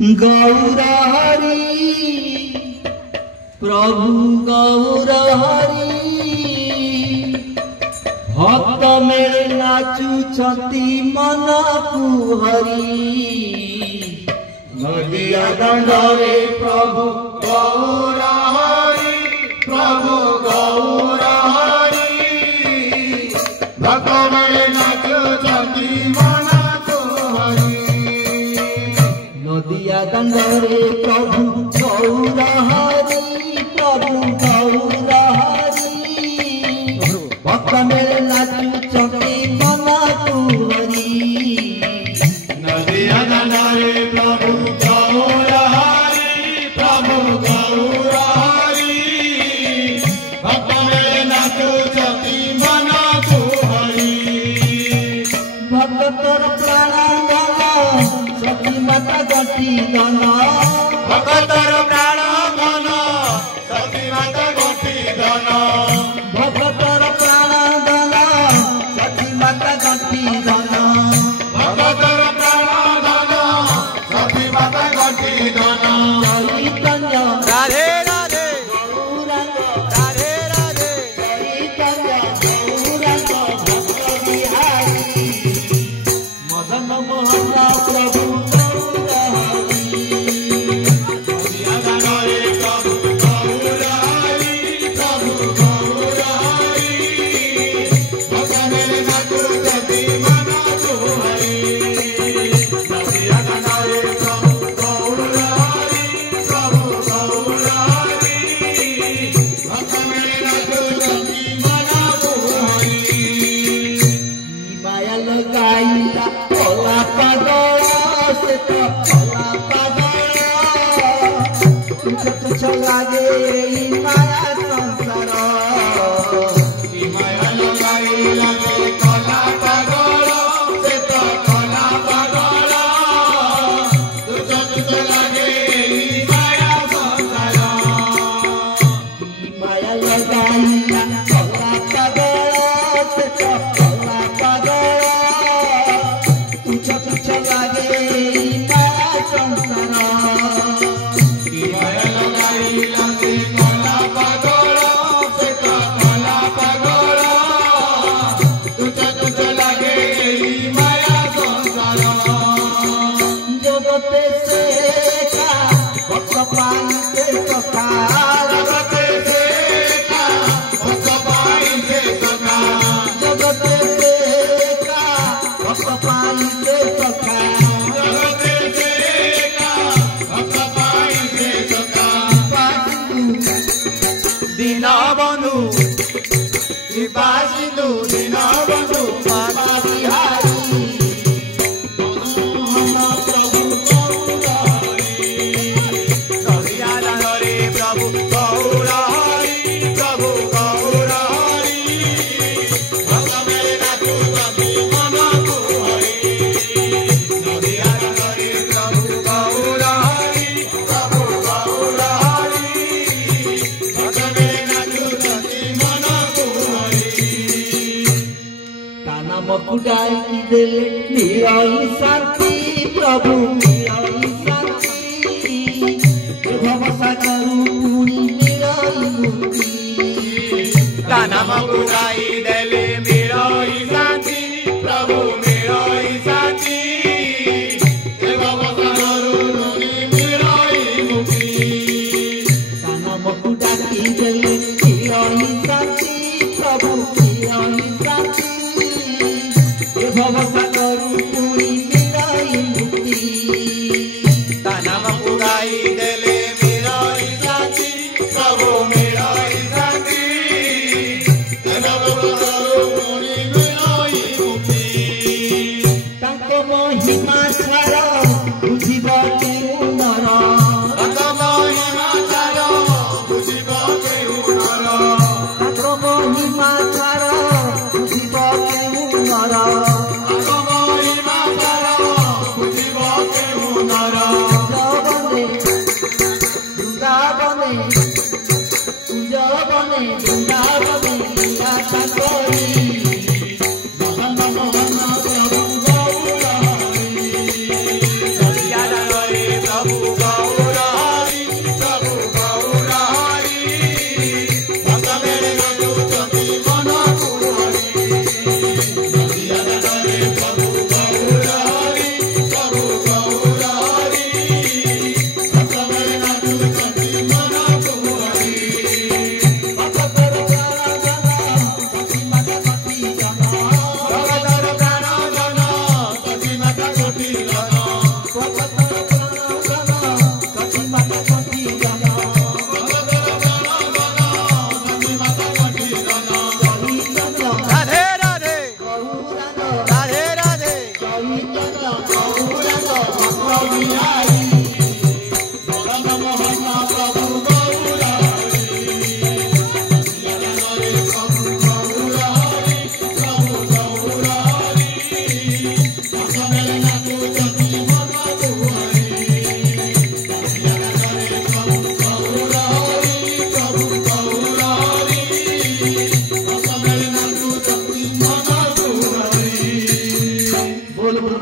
गौरहरी प्रभु गौरहरी भक्त मेरे नाचुछती मन को हरि नदिया दंडरे प्रभु गौरहरी प्रभु गौरहरी भक्त मेरे नाचुछती मन को हरि नदिया दंडरे प्रभु गौरहरी प्रभु गौरहरी भक्त मेरे नाचुछती मन को हरि नदिया दंडरे प्रभु गौरहरी प्रभु गौरहरी भक्त मेरे नाचुछती मन को हरि भक्तर प्राण धन सती माता गति धन भक्तर प्राण धन सती माता गति धन भक्तर प्राण धन सती माता गति धन भक्तर प्राण धन सती माता गति धन चैतन्य राधे राधे गौरांग राधे राधे चैतन्य गौरांग भक्त बिहारी मदन मोहन प्रभु लागे माया संसार माया लगाई लगे कला पागल से तो कला पागल तुझ लागे माया संसार माया लगाई कला पागल से तो कला पागल तुझ लागे माया संसार दीनबंधु कृपा सिंधु दीनबंधु बाबा बिहारी प्रभु गौरहरी नदिया दंडरे प्रभु गौरहरी प्रभु गौरहरी भक्त मेरे नाचुछती मन को हरि नदिया दंडरे प्रभु गौरहरी प्रभु गौरहरी मकुटाई देले निराई शांति प्रभु।